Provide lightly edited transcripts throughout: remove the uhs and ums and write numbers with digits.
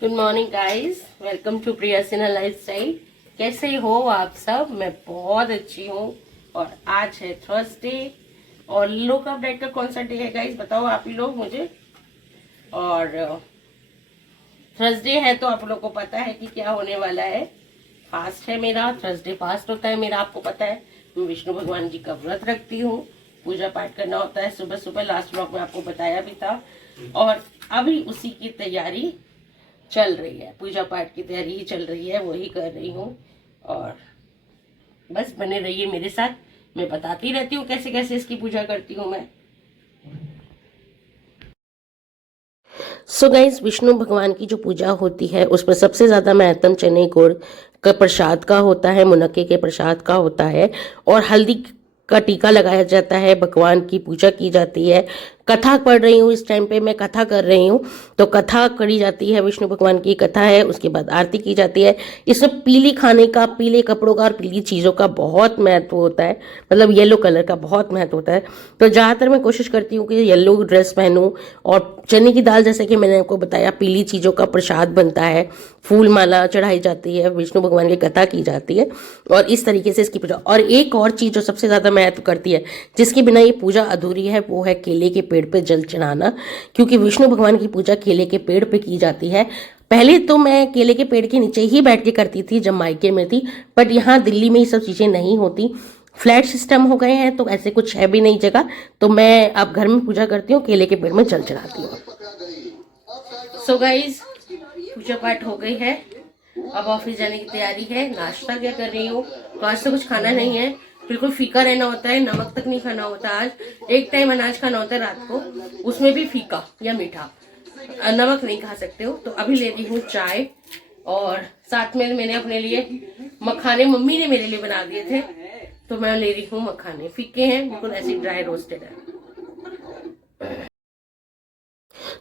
Good morning guys, welcome to Priya Sinha lifestyle. कैसे हो आप सब? मैं बहुत अच्छी हूँ। और आज है थर्सडे और लोग ऑफ डेट का कौन सा डे है गाइस, बताओ आप ही लोग मुझे। और थर्सडे है तो आप लोग को पता है कि क्या होने वाला है। फास्ट है मेरा, थर्सडे फास्ट होता है मेरा, आपको पता है। मैं विष्णु भगवान जी का व्रत रखती हूँ, पूजा पाठ करना होता है सुबह सुबह। लास्ट ब्लॉग में आपको बताया भी था। और अभी उसी की तैयारी चल रही है, पूजा पाठ की तैयारी ही चल रही है, वही कर रही हूँ। और बस बने रहिए मेरे साथ, मैं बताती रहती हूँ कैसे कैसे इसकी पूजा करती हूँ मैं। सो गाइस, विष्णु भगवान की जो पूजा होती है उसमें सबसे ज़्यादा महत्व चने गुड़ का प्रसाद का होता है, मुनक्के के प्रसाद का होता है। और हल्दी का टीका लगाया जाता है, भगवान की पूजा की जाती है। कथा पढ़ रही हूँ इस टाइम पे, मैं कथा कर रही हूँ, तो कथा करी जाती है, विष्णु भगवान की कथा है। उसके बाद आरती की जाती है। इसमें पीली खाने का, पीले कपड़ों का और पीली चीज़ों का बहुत महत्व होता है, मतलब येलो कलर का बहुत महत्व होता है। तो ज़्यादातर मैं कोशिश करती हूँ कि येलो ड्रेस पहनूँ। और चने की दाल, जैसे कि मैंने आपको बताया, पीली चीज़ों का प्रसाद बनता है, फूल माला चढ़ाई जाती है, विष्णु भगवान की कथा की जाती है। और इस तरीके से इसकी पूजा। और एक और चीज़ जो सबसे ज़्यादा महत्व करती है, जिसके बिना ये पूजा अधूरी है, वो है केले के पेड़ पे जल चढ़ाना। क्योंकि विष्णु भगवान की पूजा केले के पेड़ पे की जाती है। पहले तो मैं केले के पेड़ के नीचे ही बैठ के करती थी जब मायके में थी, बट यहाँ दिल्ली में ये सब चीज़ें नहीं होती, फ्लैट सिस्टम हो गए हैं, तो ऐसे कुछ है भी नहीं जगह। तो मैं अब घर में पूजा करती हूँ, केले के पेड़ में जल चढ़ाती हूँ। सो गाइज, पूजा पाठ हो गई है, अब ऑफिस जाने की तैयारी है। नाश्ता क्या कर रही हूँ, तो आज तो कुछ खाना नहीं है, बिल्कुल फीका रहना होता है, नमक तक नहीं खाना होता। आज एक टाइम अनाज खाना होता है रात को, उसमें भी फीका या मीठा, नमक नहीं खा सकते हो। तो अभी ले रही हूँ चाय, और साथ में मैंने अपने लिए मखाने, मम्मी ने मेरे लिए बना दिए थे, तो मैं ले रही हूँ मखाने। फीके हैं बिल्कुल, ऐसे ड्राई रोस्टेड है।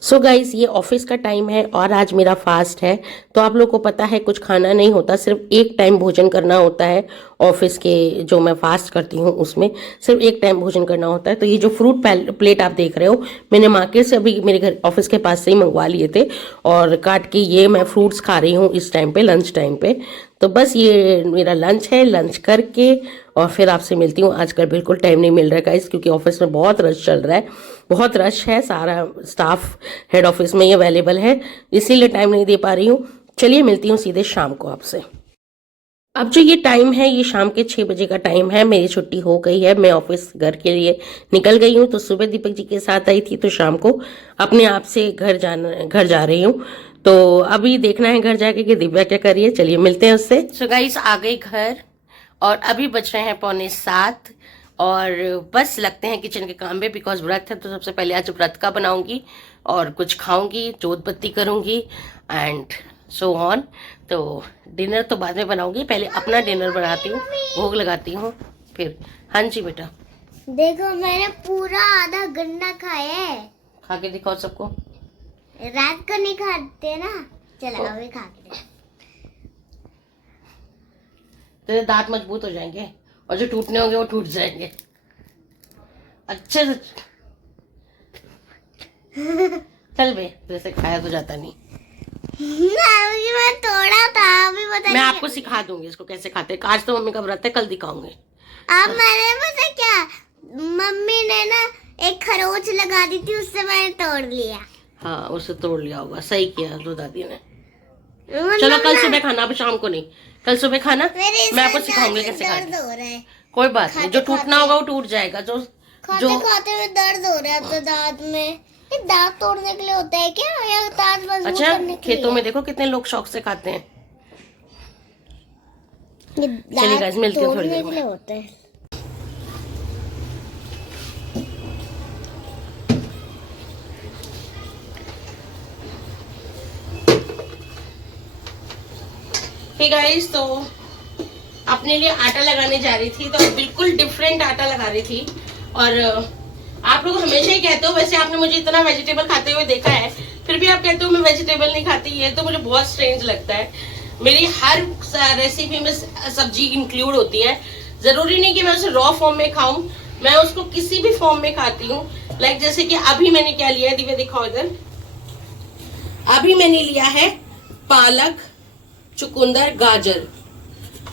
सो गाइज, ये ऑफिस का टाइम है और आज मेरा फास्ट है। तो आप लोग को पता है कुछ खाना नहीं होता, सिर्फ एक टाइम भोजन करना होता है। ऑफिस के जो मैं फास्ट करती हूँ उसमें सिर्फ एक टाइम भोजन करना होता है। तो ये जो फ्रूट प्लेट आप देख रहे हो, मैंने मार्केट से अभी मेरे घर ऑफिस के पास से ही मंगवा लिए थे, और काट के ये मैं फ्रूट्स खा रही हूँ इस टाइम पे, लंच टाइम पे। तो बस ये मेरा लंच है, लंच करके और फिर आपसे मिलती हूँ। आजकल बिल्कुल टाइम नहीं मिल रहा है गाइस, क्योंकि ऑफिस में बहुत रश चल रहा है, बहुत रश है, सारा स्टाफ हेड ऑफिस में ही अवेलेबल है, इसीलिए टाइम नहीं दे पा रही हूँ। चलिए मिलती हूँ सीधे शाम को आपसे। अब जो ये टाइम है, ये शाम के 6 बजे का टाइम है, मेरी छुट्टी हो गई है, मैं ऑफिस घर के लिए निकल गई हूँ। तो सुबह दीपक जी के साथ आई थी, तो शाम को अपने आप से घर जा रही हूँ। तो अभी देखना है घर जाके कि दिव्या क्या कर रही है। चलिए मिलते हैं उससे। सो गाइस, आ गई घर और अभी बज रहे हैं 6:45, और बस लगते हैं किचन के काम पे, बिकॉज व्रत है। तो सबसे पहले आज व्रत का बनाऊंगी और कुछ खाऊंगी, जोत बत्ती करूंगी एंड सो ऑन। तो डिनर तो बाद में बनाऊंगी, पहले अपना डिनर बनाती हूँ, भोग लगाती हूँ फिर। हाँ जी बेटा, देखो मैंने पूरा आधा गन्ना खाया है। खा के दिखाओ सबको। रात को नहीं खाते ना, चलो अभी खा के। तेरे दांत मजबूत हो जाएंगे और जो टूटने होंगे वो टूट जाएंगे अच्छे से। चल बे, तेरे से खाया तो जाता नहीं। अभी मैं तोड़ा था, अभी पता मैं नहीं। आपको सिखा दूंगी इसको कैसे खाते हैं। आज तो मम्मी का व्रत है, कल दिखाऊंगी। अब मैंने पता क्या, मम्मी ने ना एक खरोच लगा दी थी, उससे मैंने तोड़ लिया। हाँ, उसे तोड़ लिया होगा, सही किया दो दादी ने। मतलब चलो कल ना, सुबह खाना, अब शाम को नहीं, कल सुबह खाना। मेरे मैं आपको सर सिखाऊंगी में कैसे दर्द खाते। हो रहा है। कोई बात नहीं, जो खाते टूटना होगा वो टूट जाएगा। जो खाते खाते में दर्द हो रहा था दांत में। ये दांत तोड़ने के लिए होता है क्या, या दांत मजबूत अच्छा, करने के लिए? खेतों में देखो कितने लोग शौक से खाते हैं। ये चलिए गाइस, मिलती हूँ थोड़ी देर में। होता है। हे गाइस, तो अपने लिए आटा लगाने जा रही थी, तो बिल्कुल डिफरेंट आटा लगा रही थी। और आप लोग हमेशा ही कहते हो, वैसे आपने मुझे इतना वेजिटेबल खाते हुए देखा है, फिर भी आप कहते हो मैं वेजिटेबल नहीं खाती, ये तो मुझे बहुत स्ट्रेंज लगता है। मेरी हर रेसिपी में सब्जी इंक्लूड होती है, जरूरी नहीं कि मैं उसे रॉ फॉर्म में खाऊं, मैं उसको किसी भी फॉर्म में खाती हूँ। लाइक जैसे कि अभी मैंने क्या लिया है, दिव्या दिखाओ इधर। अभी मैंने लिया है पालक, चुकंदर, गाजर।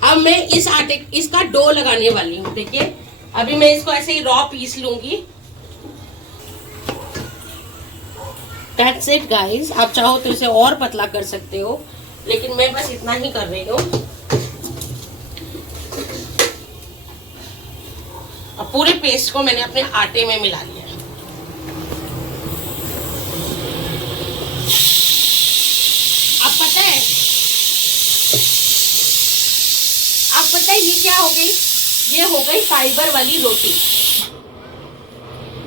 अब मैं इस आटे इसका डो लगाने वाली हूँ। देखिए अभी मैं इसको ऐसे ही रॉ पीस लूंगी। That's it guys। आप चाहो तो इसे और पतला कर सकते हो, लेकिन मैं बस इतना ही कर रही हूँ। अब पूरे पेस्ट को मैंने अपने आटे में मिला लिया है। अब पता है ये क्या हो गई? ये हो गई फाइबर वाली रोटी।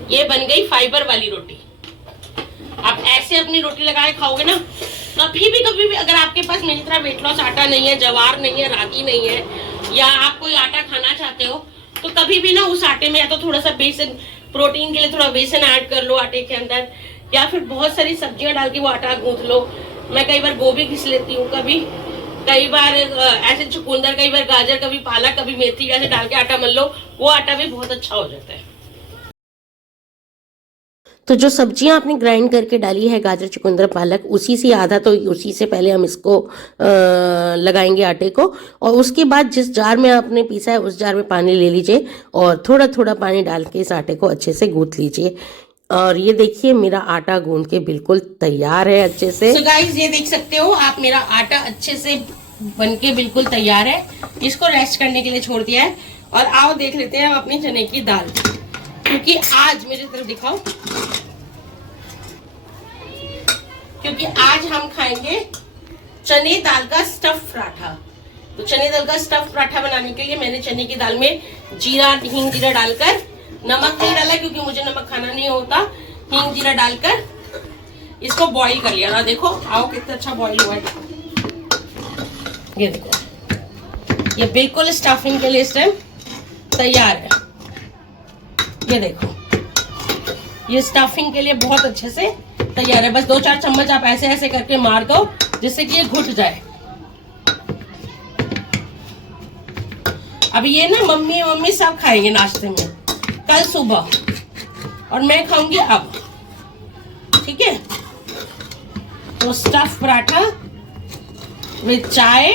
ये बन गई फाइबर वाली रोटी। आप ऐसे अपनी रोटी लगाए खाओगे ना, कभी भी अगर आपके पास मेरी तरह वेट लॉस आटा नहीं है, जवार नहीं है, रागी नहीं है, या आप कोई आटा खाना चाहते हो, तो कभी भी ना उस आटे में या तो थोड़ा सा बेसन, प्रोटीन के लिए थोड़ा बेसन ऐड कर लो आटे के अंदर, या फिर बहुत सारी सब्जियां डाल के वो आटा गूंथ लो। मैं कई बार गोभी घिस लेती हूँ, कई बार ऐसे चुकंदर, कई बार गाजर, कभी पालक, कभी मेथी, ऐसे डाल के आटा मल लो, वो आटा भी बहुत अच्छा हो जाता है। तो जो सब्जियां आपने ग्राइंड करके डाली है, गाजर, चुकंदर, पालक, उसी से आधा, तो उसी से पहले हम इसको लगाएंगे आटे को, और उसके बाद जिस जार में आपने पीसा है उस जार में पानी ले लीजिए और थोड़ा थोड़ा पानी डाल के इस आटे को अच्छे से गूंथ लीजिए। और ये देखिए मेरा आटा गूंथ के बिल्कुल तैयार है अच्छे से। So guys, ये देख सकते हो आप, मेरा आटा अच्छे से बनके बिल्कुल तैयार है। इसको रेस्ट करने के लिए छोड़ दिया है। और आओ देख लेते हैं हम अपनी चने की दाल, क्योंकि आज मेरी तरफ दिखाओ, क्योंकि आज हम खाएंगे चने दाल का स्टफ पराठा। तो चने दाल का स्टफ पराठा बनाने के लिए मैंने चने की दाल में जीरा, हींग, जीरा डालकर, नमक नहीं डाला क्योंकि मुझे नमक खाना नहीं होता, हींग, जीरा डालकर इसको बॉईल कर लिया। और देखो आओ कितना अच्छा बॉईल हुआ है। ये देखो, ये बिल्कुल स्टफिंग के लिए इस टाइम तैयार है। ये देखो, ये स्टफिंग के लिए बहुत अच्छे से तैयार है। बस 2-4 चम्मच आप ऐसे ऐसे करके मार दो जिससे कि ये घुट जाए। अब ये ना मम्मी सब खाएंगे नाश्ते में कल सुबह, और मैं खाऊंगी अब। ठीक है, तो स्टफ पराठा विद चाय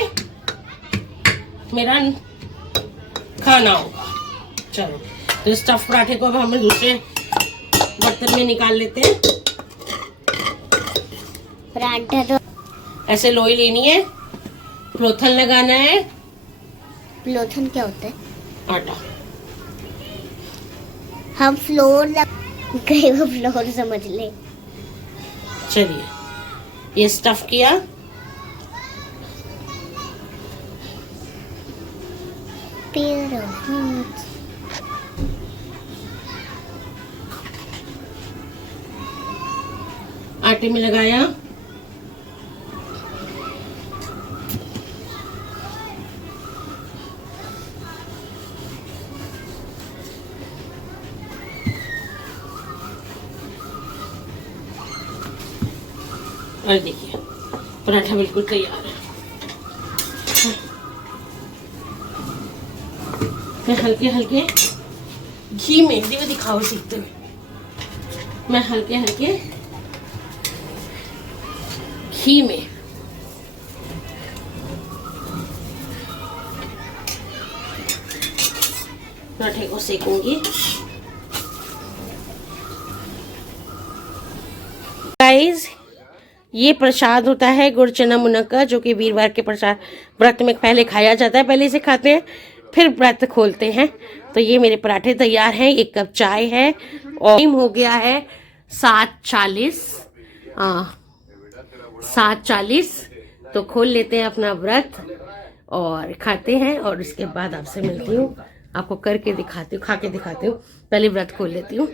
मेरा खाना होगा। चलो, तो स्टफ पराठे को अब हम दूसरे बर्तन में निकाल लेते हैं। पराठा तो ऐसे लोई लेनी है, प्लोथन लगाना है। प्लोथन क्या होता है? आटा। हम फ्लोर गए, वो फ्लोर समझ ले। चलिए, ये स्टफ किया, आटे में लगाया, और देखिए पराठा बिल्कुल तैयार है। मैं हल्के हल्के घी में, देखो दिखाओ सीखते हुए, मैं हल्के हल्के घी में पराठे को सेकूंगी। गाइस, ये प्रसाद होता है गुड़ चना मुनक्का, जो कि वीरवार के प्रसाद व्रत में पहले खाया जाता है। पहले इसे खाते हैं फिर व्रत खोलते हैं। तो ये मेरे पराठे तैयार हैं। 1 कप चाय है और टाइम हो गया है 7:40। 7:40। तो खोल लेते हैं अपना व्रत और खाते हैं, और इसके बाद आपसे मिलती हूँ, आपको करके दिखाती हूँ, खा के दिखाती हूँ। पहले व्रत खोल लेती हूँ।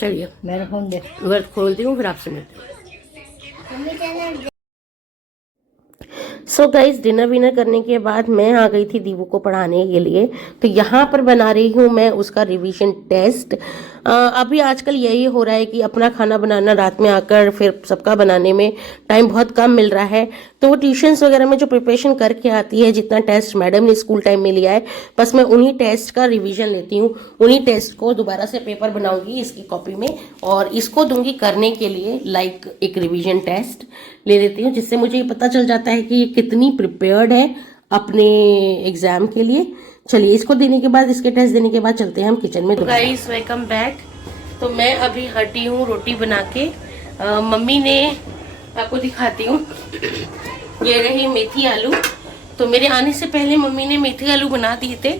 चलिए, मेरा फोन दे, व्रत खोलती हूँ, फिर आपसे मिलती हूँ। सो गाइस, डिनर विनर करने के बाद मैं आ गई थी दीवू को पढ़ाने के लिए। तो यहाँ पर बना रही हूँ मैं उसका रिवीजन टेस्ट। अभी आजकल यही हो रहा है कि अपना खाना बनाना, रात में आकर फिर सबका बनाने में टाइम बहुत कम मिल रहा है। तो वो ट्यूशन्स वगैरह में जो प्रिपरेशन करके आती है, जितना टेस्ट मैडम ने स्कूल टाइम में लिया है, बस मैं उन्हीं टेस्ट का रिवीजन लेती हूँ, उन्हीं टेस्ट को दोबारा से पेपर बनाऊंगी इसकी कॉपी में और इसको दूंगी करने के लिए, लाइक एक रिवीजन टेस्ट ले लेती हूँ, जिससे मुझे ये पता चल जाता है कि ये कितनी प्रिपेयर्ड है अपने एग्जाम के लिए। चलिए इसको देने के बाद, इसके टेस्ट देने के बाद चलते हैं हम किचन में। Guys welcome back. तो मैं अभी हटी हूँ रोटी बना के। मम्मी ने, आपको दिखाती हूँ, ये रही मेथी आलू। तो मेरे आने से पहले मम्मी ने मेथी आलू बना दिए थे,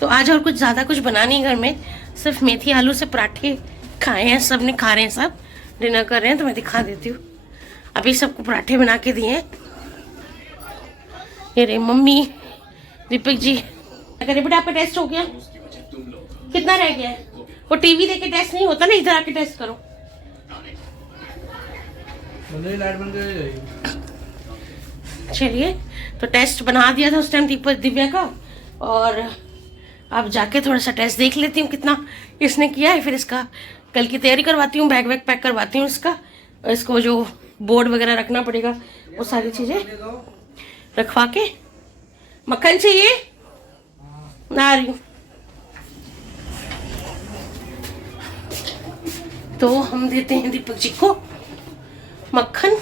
तो आज और कुछ ज़्यादा कुछ बना नहीं घर में, सिर्फ मेथी आलू से पराठे खाए हैं, सब ने खा रहे हैं, सब डिनर कर रहे हैं। तो मैं दिखा देती हूँ, अभी सबको पराठे बना के दिए हैं। ये रे मम्मी, दीपक जी। अरे बेटा आपका टेस्ट हो गया? कितना रह गया है? वो टीवी देख के टेस्ट नहीं होता ना, इधर आके टेस्ट करो। लाइट बंद कर। चलिए, तो टेस्ट बना दिया था उस टाइम दीपक दिव्या का, और अब जाके थोड़ा सा टेस्ट देख लेती हूँ कितना इसने किया है, फिर इसका कल की तैयारी करवाती हूँ, बैग वैग पैक करवाती हूँ इसका, इसको जो बोर्ड वगैरह रखना पड़ेगा वो सारी चीज़ें रखवा के। मक्खन चाहिए? ना रही हूँ। तो हम देते हैं दीपक जी को मक्खन,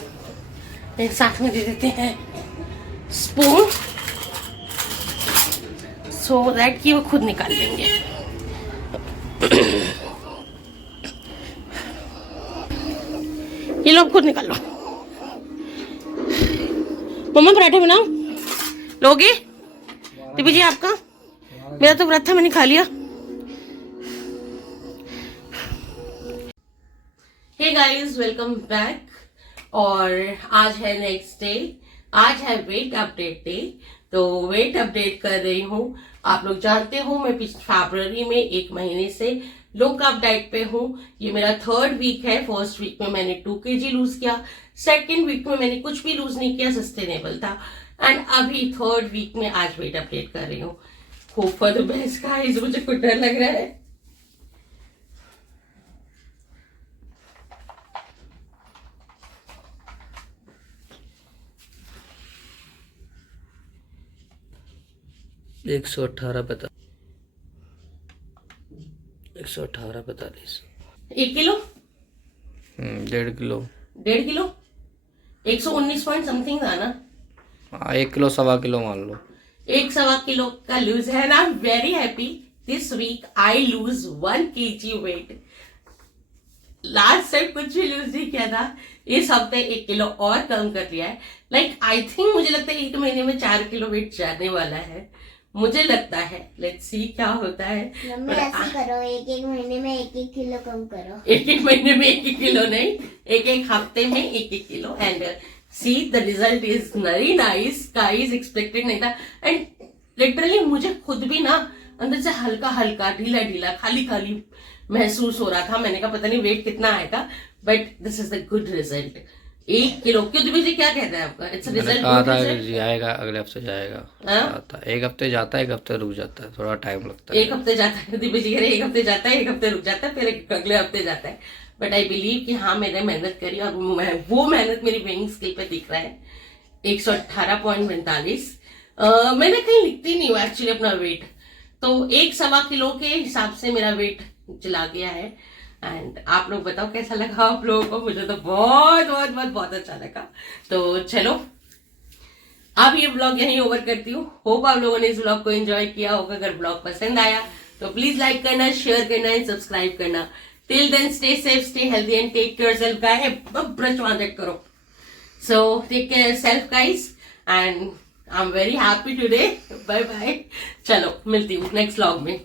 एक साथ में दे देते हैं स्पून, सो दैट कि वो खुद निकाल लेंगे। ये लो, खुद निकाल लो। मम्मा पराठे बनाओ, लोगे? दीपक जी आपका? मेरा तो व्रत था, मैंने खा लिया। Hey guys welcome back. और आज है नेक्स्ट डे, आज है वेट अपडेट डे। तो वेट अपडेट कर रही हूँ। आप लोग जानते हो मैं पिछले फरवरी में 1 महीने से लो कार्ब डाइट पे हूँ। ये मेरा 3rd वीक है। फर्स्ट वीक में मैंने 2 kg लूज किया, सेकंड वीक में मैंने कुछ भी लूज नहीं किया, सस्टेनेबल था, एंड अभी 3rd वीक में आज वेट अपडेट कर रही हूँ। Hope for the best guys. मुझे कुछ डर लग रहा है। एक 118 45। 1 kilo? 1.5 kilo. 1.5 kilo? 119 point something था ना? हाँ, 1 किलो 1.25 किलो मान लो। 1.25 किलो का लूज है ना। I am very happy. This week I lose 1 kg weight. Last time कुछ भी लूज नहीं किया था, इस हफ्ते 1 किलो और कम कर लिया है। लाइक आई थिंक, मुझे लगता है 1 महीने में 4 किलो वेट जाने वाला है, मुझे लगता है। लेट्स सी क्या होता है। मम्मी ऐसे करो, एक महीने में 1 किलो कम करो। 1 महीने में 1 किलो नहीं, 1 हफ्ते में 1 kilo. And see the result is very nice guys. Expected नहीं था, एंड लिटरली मुझे खुद भी ना अंदर से हल्का हल्का, ढीला ढीला, खाली खाली महसूस हो रहा था। मैंने कहा पता नहीं वेट कितना आएगा, but this is the good result. 1 kilo. क्यों दीपक जी, क्या कहता है आपका? इट्स रिजल्ट जाएगा, अगले हफ्ते जाएगा। आता 1 हफ्ते जाता है, 1 हफ्ते रुक जाता है, थोड़ा टाइम लगता है। 1 हफ्ते जाता है दीपक जी, 1 हफ्ते जाता है, 1 हफ्ते रुक जाता है, फिर अगले हफ्ते जाता है। बट आई बिलीव कि हाँ, मैंने मेहनत करी और वो मेहनत मेरी वेइंग स्केल पे दिख रहा है। 118.45। मैंने कहीं लिखती नहीं हूँ एक्चुअली अपना वेट, तो 1.25 किलो के हिसाब से मेरा वेट चला गया है। एंड आप लोग बताओ कैसा लगा आप लोगों को? मुझे तो बहुत बहुत बहुत बहुत अच्छा लगा। तो चलो अब ये ब्लॉग यहीं ओवर करती हूँ। होप आप लोगों ने इस ब्लॉग को एंजॉय किया होगा। अगर ब्लॉग पसंद आया तो प्लीज लाइक करना, शेयर करना एंड सब्सक्राइब करना। Till then stay safe, stay healthy and take care self guys. ब्रश वांटेड करो। So take care self guys and I am very happy today. Bye bye. चलो मिलती हूँ नेक्स्ट व्लॉग में।